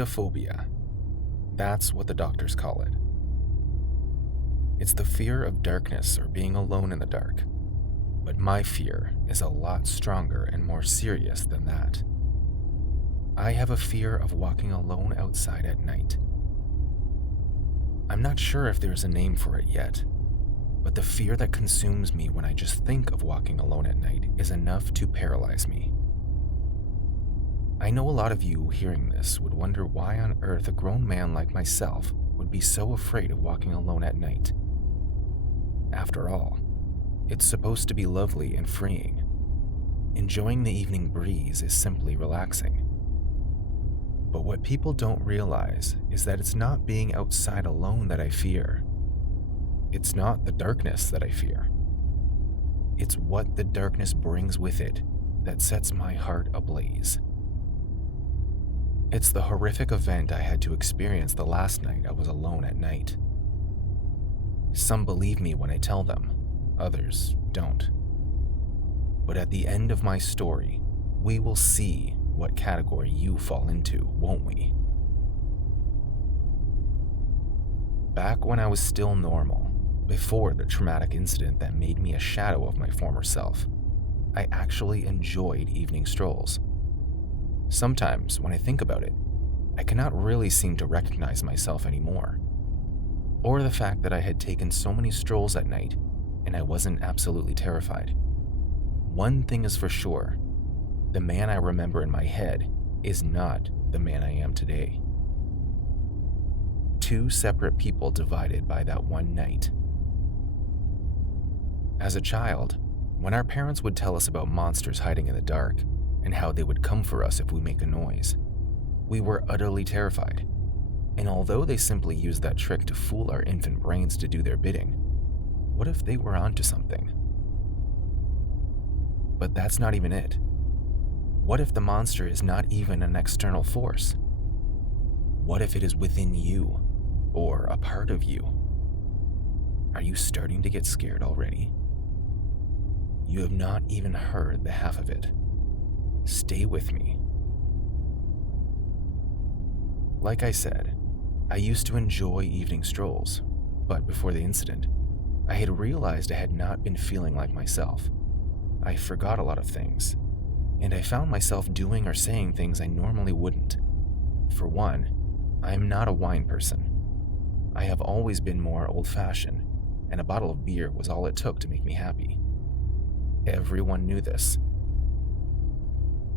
Arachnophobia. That's what the doctors call it. It's the fear of darkness or being alone in the dark. But my fear is a lot stronger and more serious than that. I have a fear of walking alone outside at night. I'm not sure if there's a name for it yet, but the fear that consumes me when I just think of walking alone at night is enough to paralyze me. I know a lot of you hearing this would wonder why on earth a grown man like myself would be so afraid of walking alone at night. After all, it's supposed to be lovely and freeing. Enjoying the evening breeze is simply relaxing. But what people don't realize is that it's not being outside alone that I fear. It's not the darkness that I fear. It's what the darkness brings with it that sets my heart ablaze. It's the horrific event I had to experience the last night I was alone at night. Some believe me when I tell them, others don't. But at the end of my story, we will see what category you fall into, won't we? Back when I was still normal, before the traumatic incident that made me a shadow of my former self, I actually enjoyed evening strolls. Sometimes, when I think about it, I cannot really seem to recognize myself anymore, or the fact that I had taken so many strolls at night and I wasn't absolutely terrified. One thing is for sure, the man I remember in my head is not the man I am today. Two separate people divided by that one night. As a child, when our parents would tell us about monsters hiding in the dark and how they would come for us if we make a noise, we were utterly terrified. And although they simply used that trick to fool our infant brains to do their bidding, what if they were onto something? But that's not even it. What if the monster is not even an external force? What if it is within you, or a part of you? Are you starting to get scared already? You have not even heard the half of it. Stay with me. Like I said, I used to enjoy evening strolls, but before the incident, I had realized I had not been feeling like myself. I forgot a lot of things, and I found myself doing or saying things I normally wouldn't. For one, I am not a wine person. I have always been more old-fashioned, and a bottle of beer was all it took to make me happy. Everyone knew this.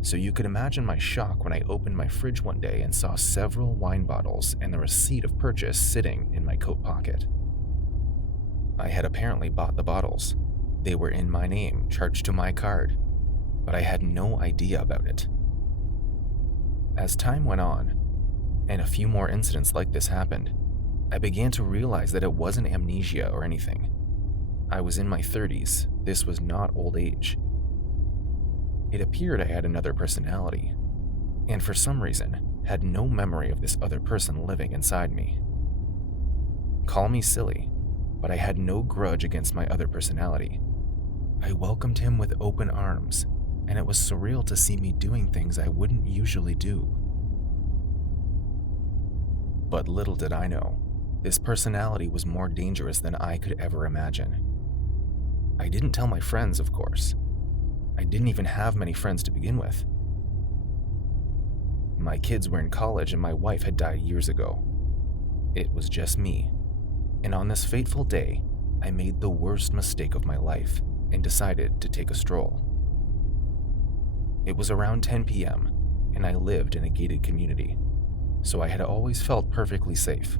So you could imagine my shock when I opened my fridge one day and saw several wine bottles and the receipt of purchase sitting in my coat pocket. I had apparently bought the bottles. They were in my name, charged to my card, but I had no idea about it. As time went on, and a few more incidents like this happened, I began to realize that it wasn't amnesia or anything. I was in my 30s. This was not old age. It appeared I had another personality, and for some reason, had no memory of this other person living inside me. Call me silly, but I had no grudge against my other personality. I welcomed him with open arms, and it was surreal to see me doing things I wouldn't usually do. But little did I know, this personality was more dangerous than I could ever imagine. I didn't tell my friends, of course. I didn't even have many friends to begin with. My kids were in college and my wife had died years ago. It was just me. And on this fateful day, I made the worst mistake of my life and decided to take a stroll. It was around 10 p.m., and I lived in a gated community, so I had always felt perfectly safe.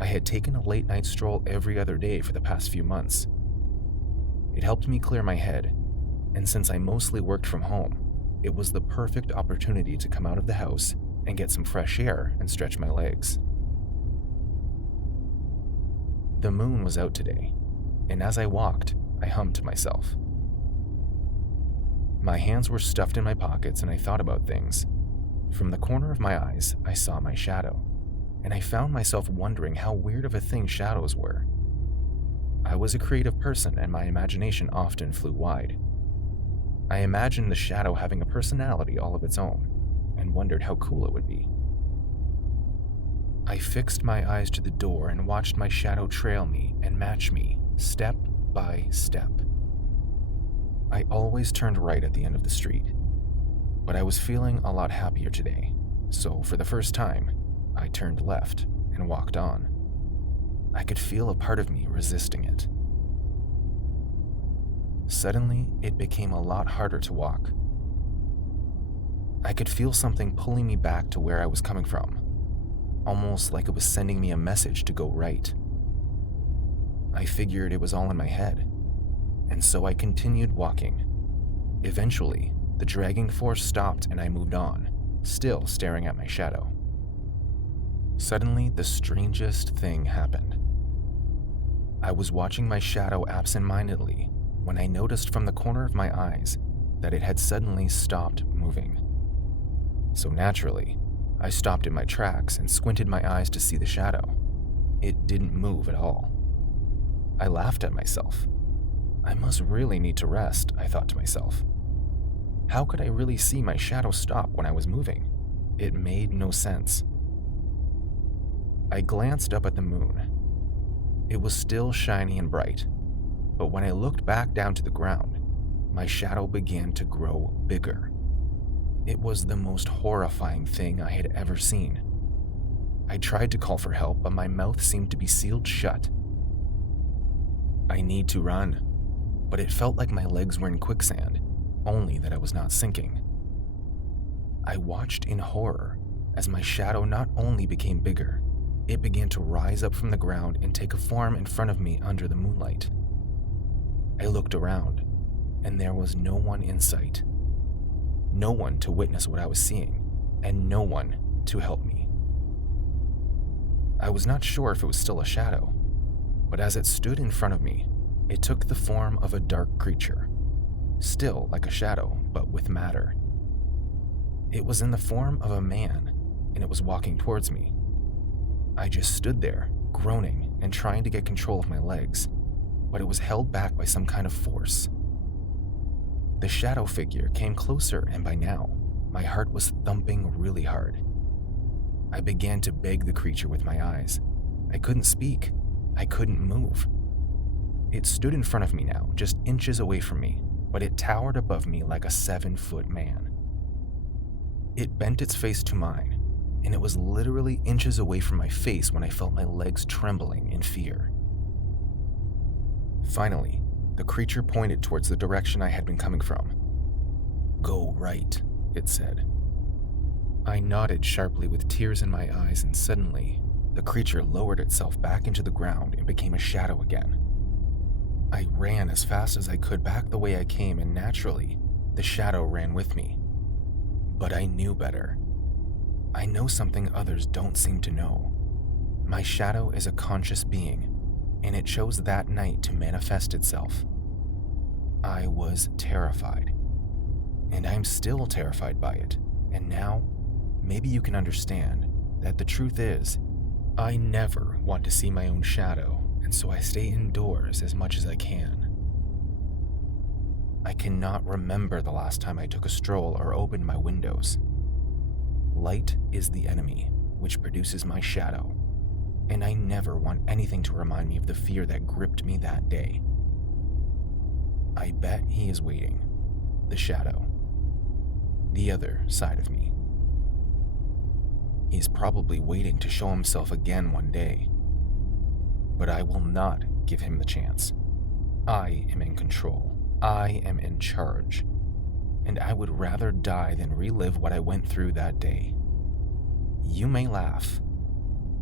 I had taken a late-night stroll every other day for the past few months. It helped me clear my head, and since I mostly worked from home, it was the perfect opportunity to come out of the house and get some fresh air and stretch my legs. The moon was out today, and as I walked, I hummed to myself. My hands were stuffed in my pockets and I thought about things. From the corner of my eyes, I saw my shadow, and I found myself wondering how weird of a thing shadows were. I was a creative person and my imagination often flew wide. I imagined the shadow having a personality all of its own, and wondered how cool it would be. I fixed my eyes to the door and watched my shadow trail me and match me, step by step. I always turned right at the end of the street, but I was feeling a lot happier today, so for the first time, I turned left and walked on. I could feel a part of me resisting it. Suddenly, it became a lot harder to walk. I could feel something pulling me back to where I was coming from, almost like it was sending me a message to go right. I figured it was all in my head, and so I continued walking. Eventually, the dragging force stopped and I moved on, still staring at my shadow. Suddenly, the strangest thing happened. I was watching my shadow absent-mindedly when I noticed from the corner of my eyes that it had suddenly stopped moving. So naturally, I stopped in my tracks and squinted my eyes to see the shadow. It didn't move at all. I laughed at myself. I must really need to rest, I thought to myself. How could I really see my shadow stop when I was moving? It made no sense. I glanced up at the moon. It was still shiny and bright, but when I looked back down to the ground, my shadow began to grow bigger. It was the most horrifying thing I had ever seen. I tried to call for help, but my mouth seemed to be sealed shut. I need to run, but it felt like my legs were in quicksand, only that I was not sinking. I watched in horror as my shadow not only became bigger, it began to rise up from the ground and take a form in front of me under the moonlight. I looked around, and there was no one in sight. No one to witness what I was seeing, and no one to help me. I was not sure if it was still a shadow, but as it stood in front of me, it took the form of a dark creature, still like a shadow, but with matter. It was in the form of a man, and it was walking towards me. I just stood there, groaning and trying to get control of my legs, but it was held back by some kind of force. The shadow figure came closer, and by now, my heart was thumping really hard. I began to beg the creature with my eyes. I couldn't speak. I couldn't move. It stood in front of me now, just inches away from me, but it towered above me like a 7-foot man. It bent its face to mine, and it was literally inches away from my face when I felt my legs trembling in fear. Finally, the creature pointed towards the direction I had been coming from. "Go right," it said. I nodded sharply with tears in my eyes, and suddenly, the creature lowered itself back into the ground and became a shadow again. I ran as fast as I could back the way I came, and naturally, the shadow ran with me. But I knew better. I know something others don't seem to know. My shadow is a conscious being, and it chose that night to manifest itself. I was terrified, and I'm still terrified by it, and now, maybe you can understand that the truth is, I never want to see my own shadow, and so I stay indoors as much as I can. I cannot remember the last time I took a stroll or opened my windows. Light is the enemy, which produces my shadow, and I never want anything to remind me of the fear that gripped me that day. I bet he is waiting, the shadow, the other side of me. He is probably waiting to show himself again one day, but I will not give him the chance. I am in control. I am in charge, and I would rather die than relive what I went through that day. You may laugh.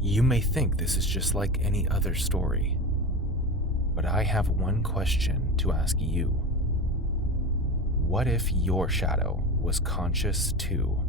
You may think this is just like any other story, but I have one question to ask you. What if your shadow was conscious too?